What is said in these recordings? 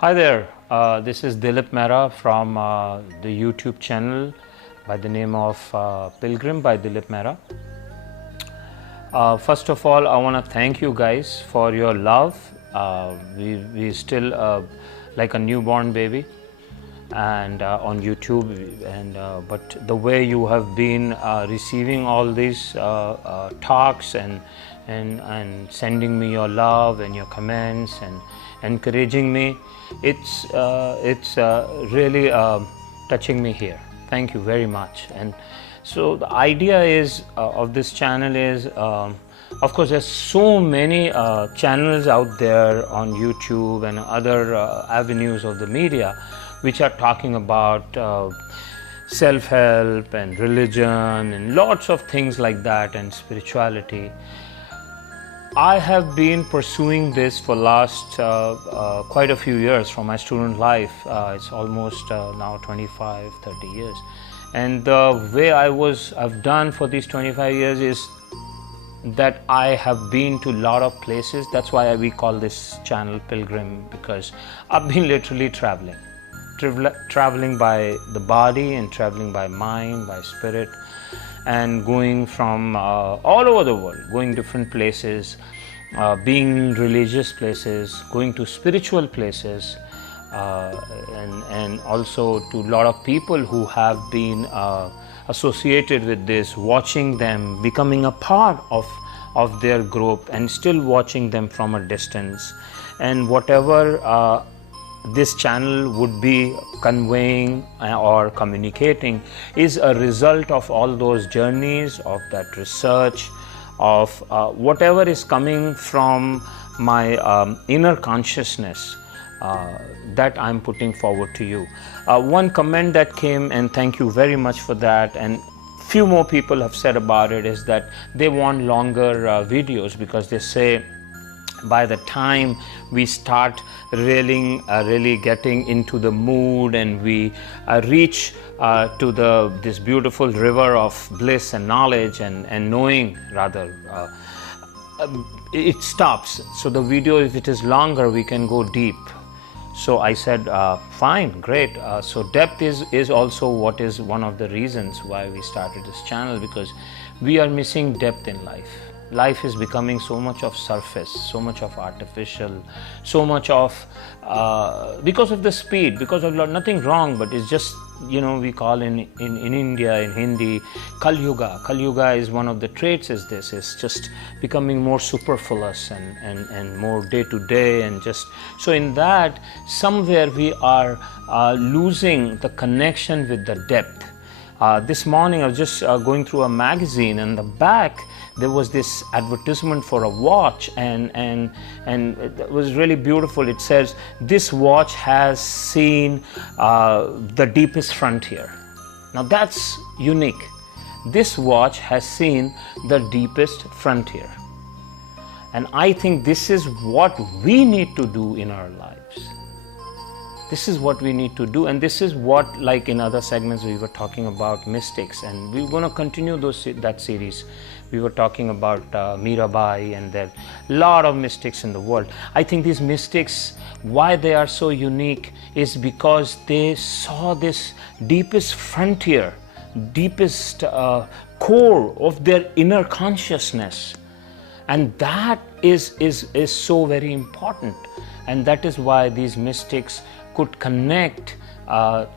Hi there, this is Dilip Mehra from the YouTube channel by the name of Pilgrim by Dilip Mehra. First of all, I want to thank you guys for your love. We still like a newborn baby and on YouTube, and but the way you have been receiving all these talks and sending me your love and your comments and encouraging me, it's really touching me here. Thank you very much. And so the idea is of this channel is, of course, there's so many channels out there on YouTube and other avenues of the media which are talking about self-help and religion and lots of things like that and spirituality. I have been pursuing this for last quite a few years from my student life. It's almost now 25, 30 years. And the way I've done for these 25 years is that I have been to a lot of places. That's why we call this channel Pilgrim, because I've been literally traveling by the body and traveling by mind, by spirit, and going from all over the world, going different places, being in religious places, going to spiritual places, and also to a lot of people who have been associated with this, watching them, becoming a part of their group and still watching them from a distance. And whatever this channel would be conveying or communicating is a result of all those journeys, of that research, of whatever is coming from my inner consciousness that I'm putting forward to you. One comment that came, and thank you very much for that, and few more people have said about it, is that they want longer videos, because they say by the time we start really getting into the mood and we reach to this beautiful river of bliss and knowledge and knowing, rather, it stops. So the video, if it is longer, we can go deep. So I said, fine, great. So depth is also what is one of the reasons why we started this channel, because we are missing depth in life. Life is becoming so much of surface, so much of artificial, so much of because of the speed, because of nothing wrong, but it's just, we call in India, in Hindi, Kal Yuga. Kal Yuga is one of the traits, is this, is just becoming more superfluous and more day to day, and just, so in that, somewhere we are losing the connection with the depth. This morning I was just going through a magazine, and the back there was this advertisement for a watch, and it was really beautiful. It says, this watch has seen the deepest frontier. Now that's unique. This watch has seen the deepest frontier. And I think this is what we need to do in our lives. This is what we need to do, and this is what, like in other segments, we were talking about mystics, and we're going to continue that series. We were talking about Mirabai, and there are a lot of mystics in the world. I think these mystics, why they are so unique, is because they saw this deepest frontier, deepest core of their inner consciousness, and that is so very important. And that is why these mystics could connect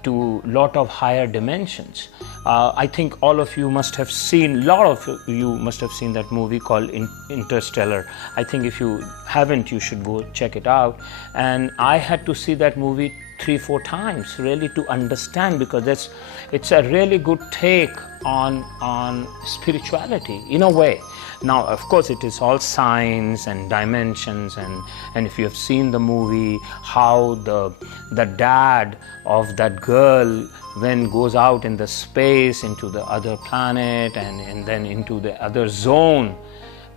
to a lot of higher dimensions. I think all of you must have seen, that movie called Interstellar. I think if you haven't, you should go check it out. And I had to see that movie 3-4 times really to understand, because it's a really good take on spirituality in a way. Now, of course, it is all science and dimensions, and if you have seen the movie, how the dad of that girl, when goes out in the space into the other planet and then into the other zone,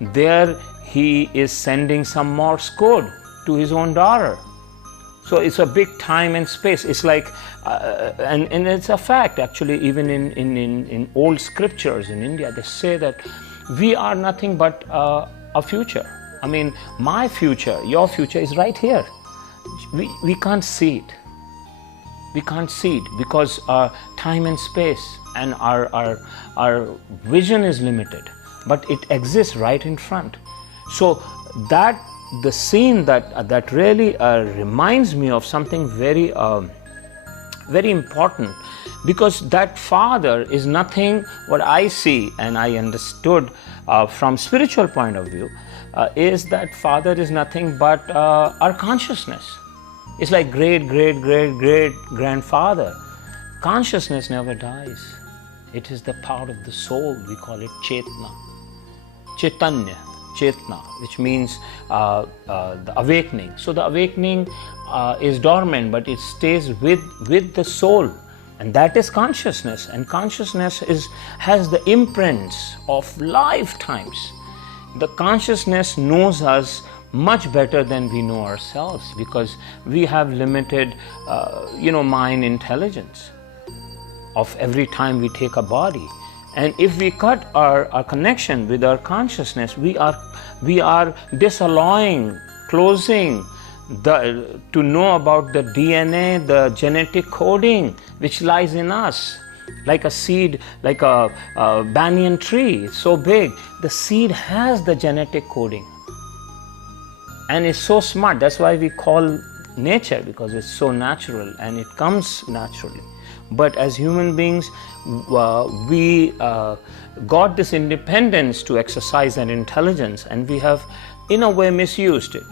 there he is sending some Morse code to his own daughter. So it's a big time and space. It's like, and it's a fact actually, even in old scriptures in India, they say that we are nothing but a future. I mean, my future, your future is right here. we can't see it. We can't see it because our time and space and our vision is limited, but it exists right in front. So that the scene that really reminds me of something very very important, because that father is nothing, what I see and I understood from spiritual point of view, is that father is nothing but our consciousness. It's like great grandfather. Consciousness never dies. It is the part of the soul. We call it Chetna, Chaitanya, Chetna, which means the awakening. So the awakening is dormant, but it stays with the soul, and that is consciousness. And consciousness has the imprints of lifetimes. The consciousness knows us much better than we know ourselves, because we have limited mind intelligence of every time we take a body. And if we cut our connection with our consciousness, we are disallowing, closing to know about the DNA, the genetic coding which lies in us. Like a seed, like a banyan tree, it's so big. The seed has the genetic coding, and it's so smart. That's why we call nature, because it's so natural and it comes naturally. But as human beings, we got this independence to exercise an intelligence, and we have in a way misused it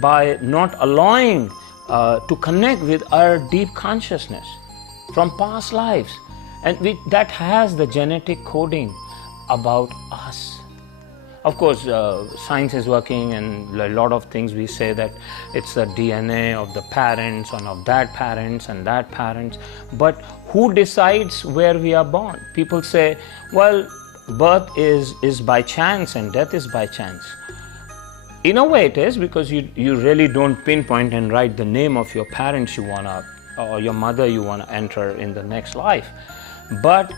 by not allowing to connect with our deep consciousness from past lives, and that has the genetic coding about us. Of course, science is working, and a lot of things we say that it's the DNA of the parents and of that parents and that parents. But who decides where we are born? People say, well, birth is by chance and death is by chance. In a way it is, because you really don't pinpoint and write the name of your parents you wanna, or your mother you wanna enter in the next life. But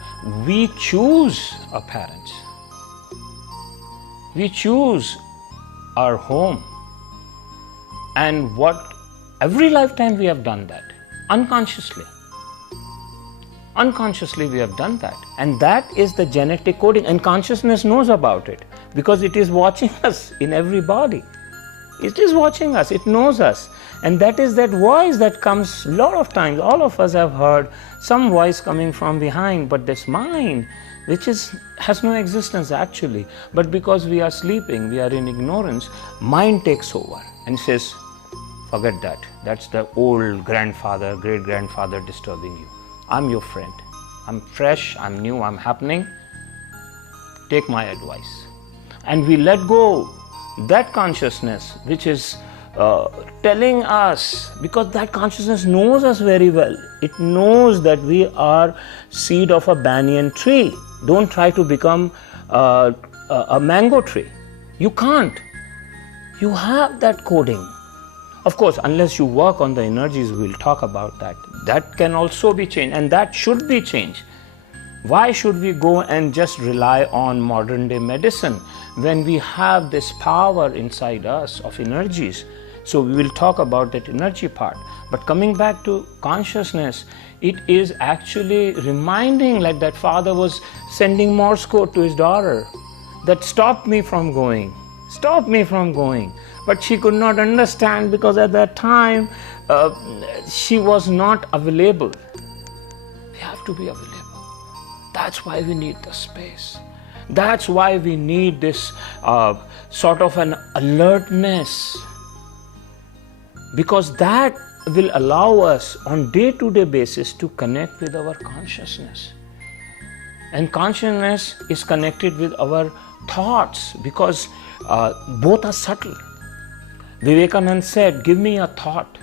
we choose our parents. We choose our home, and every lifetime we have done that, unconsciously. Unconsciously we have done that, and that is the genetic coding, and consciousness knows about it because it is watching us in every body. It is watching us, it knows us, and that is that voice that comes a lot of times. All of us have heard some voice coming from behind, but this mind, which has no existence actually, but because we are sleeping, we are in ignorance, mind takes over and says, forget that. That's the old grandfather, great-grandfather disturbing you. I'm your friend. I'm fresh, I'm new, I'm happening. Take my advice. And we let go that consciousness which is telling us, because that consciousness knows us very well. It knows that we are seed of a banyan tree. Don't try to become a mango tree. You can't. You have that coding. Of course, unless you work on the energies, we'll talk about that. That can also be changed, and that should be changed. Why should we go and just rely on modern day medicine when we have this power inside us of energies? So we will talk about that energy part. But coming back to consciousness, it is actually reminding, like that father was sending Morse code to his daughter, that stop me from going, stop me from going. But she could not understand, because at that time she was not available. We have to be available. That's why we need the space. That's why we need this sort of an alertness, because that will allow us on day-to-day basis to connect with our consciousness. And consciousness is connected with our thoughts, because both are subtle. Vivekananda said, give me a thought,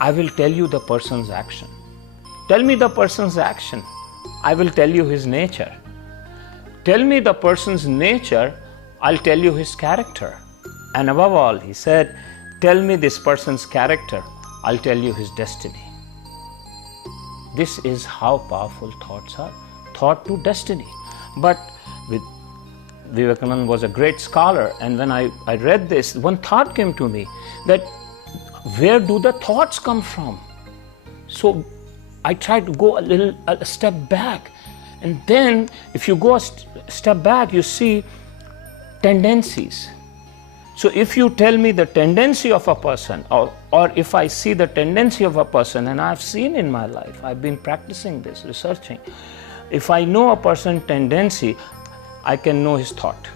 I will tell you the person's action. Tell me the person's action, I will tell you his nature. Tell me the person's nature, I'll tell you his character. And above all, he said, tell me this person's character, I'll tell you his destiny. This is how powerful thoughts are. Thought to destiny. But Vivekananda was a great scholar, and when I read this, one thought came to me, that where do the thoughts come from? So I try to go a step back, and then if you go a step back, you see tendencies. So if you tell me the tendency of a person, or if I see the tendency of a person, and I've seen in my life, I've been practicing this, researching. If I know a person's tendency, I can know his thought.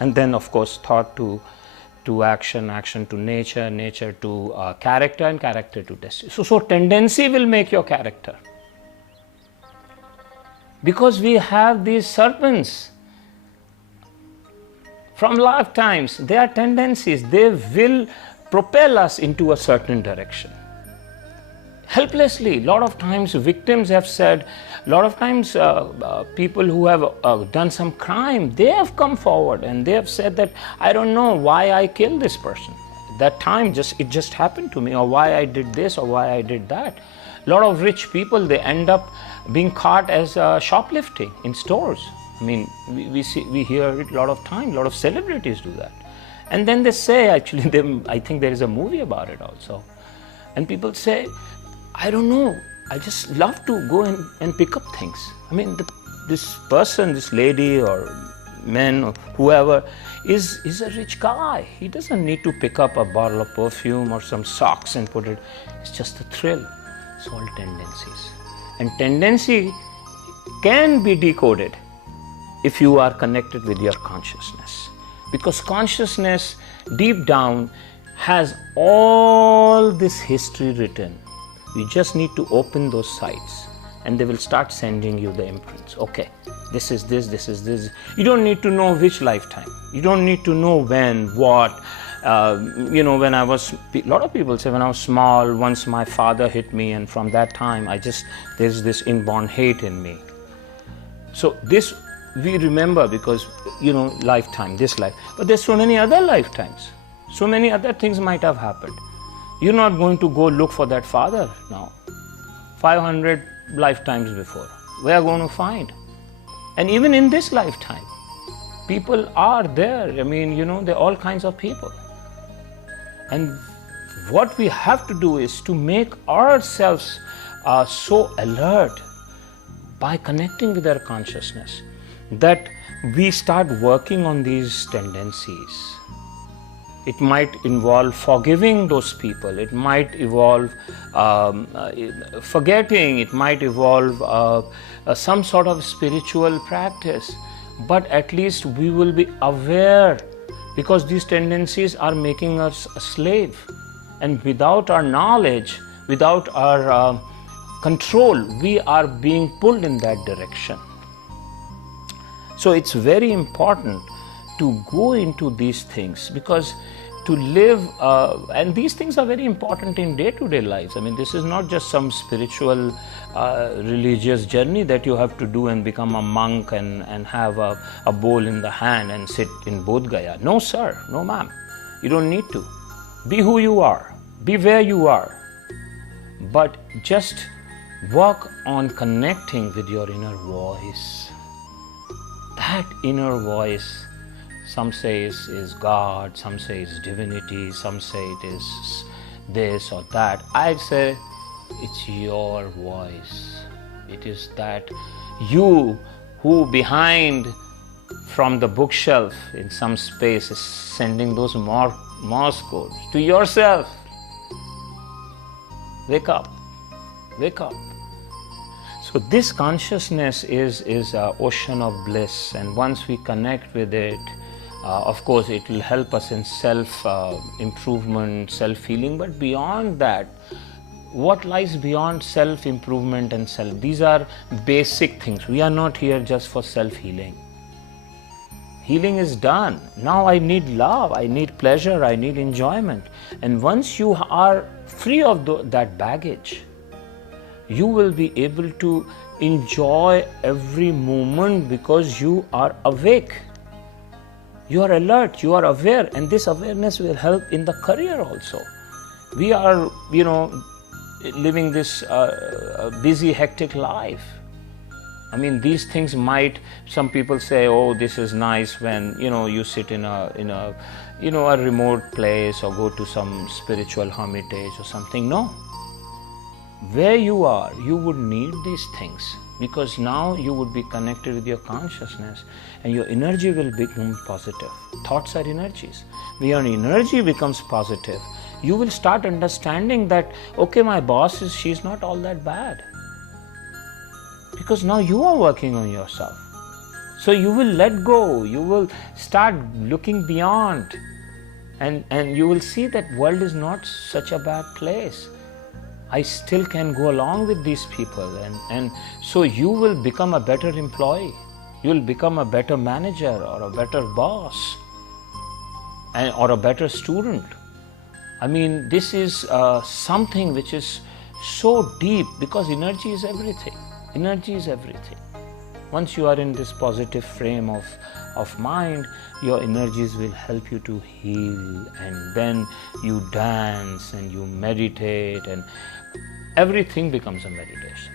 And then of course thought to action, action to nature, nature to character, and character to destiny. So tendency will make your character. Because we have these serpents from lifetimes, they are tendencies, they will propel us into a certain direction. Helplessly, a lot of times victims have said, a lot of times people who have done some crime, they have come forward and they have said that, I don't know why I killed this person. That time it just happened to me, or why I did this, or why I did that. A lot of rich people, they end up being caught as shoplifting in stores. I mean, we hear it a lot of time, a lot of celebrities do that. And then they say, actually, I think there is a movie about it also. And people say, I don't know, I just love to go and pick up things. I mean, this person, this lady or man or whoever is a rich guy. He doesn't need to pick up a bottle of perfume or some socks and put it. It's just a thrill. It's all tendencies. And tendency can be decoded if you are connected with your consciousness. Because consciousness deep down has all this history written. You just need to open those sites and they will start sending you the imprints. Okay, this is this, this is this. You don't need to know which lifetime. You don't need to know when, what. When I was, a lot of people say when I was small, once my father hit me, and from that time there's this inborn hate in me. So this we remember because, lifetime, this life. But there's so many other lifetimes. So many other things might have happened. You're not going to go look for that father now. 500 lifetimes before. We are going to find. And even in this lifetime, people are there. I mean, there are all kinds of people. And what we have to do is to make ourselves so alert by connecting with our consciousness that we start working on these tendencies. It might involve forgiving those people. It might involve forgetting. It might involve some sort of spiritual practice. But at least we will be aware, because these tendencies are making us a slave. And without our knowledge, without our control, we are being pulled in that direction. So it's very important to go into these things, because to live, and these things are very important in day-to-day lives. I mean, this is not just some spiritual religious journey that you have to do and become a monk and have a bowl in the hand and sit in Bodh Gaya. No sir, no ma'am, you don't need to. Be who you are, be where you are, but just work on connecting with your inner voice. That inner voice, some say is God, some say is divinity, some say it is this or that. I'd say it's your voice. It is that you who behind from the bookshelf in some space is sending those Morse codes to yourself. Wake up, wake up. So this consciousness is an ocean of bliss, and once we connect with it, of course it will help us in self-improvement, self-healing. But beyond that, what lies beyond self-improvement and self? These are basic things. We are not here just for self-healing. Healing is done. Now I need love, I need pleasure, I need enjoyment. And once you are free of that baggage, you will be able to enjoy every moment because you are awake. You are alert, you are aware, and this awareness will help in the career also. We are, living this busy, hectic life. I mean, these things might, some people say, oh, this is nice when, you sit in a remote place or go to some spiritual hermitage or something. No. Where you are, you would need these things, because now you would be connected with your consciousness and your energy will become positive. Thoughts are energies. When your energy becomes positive, you will start understanding that, okay, my boss she's not all that bad. Because now you are working on yourself. So you will let go, you will start looking beyond, and you will see that world is not such a bad place. I still can go along with these people, and so you will become a better employee, you will become a better manager or a better boss or a better student. I mean, this is something which is so deep, because energy is everything. Energy is everything. Once you are in this positive frame of mind, your energies will help you to heal, and then you dance and you meditate, and everything becomes a meditation.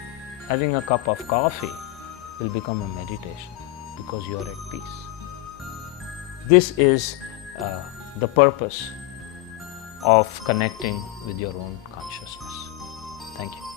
Having a cup of coffee will become a meditation because you are at peace. This is the purpose of connecting with your own consciousness. Thank you.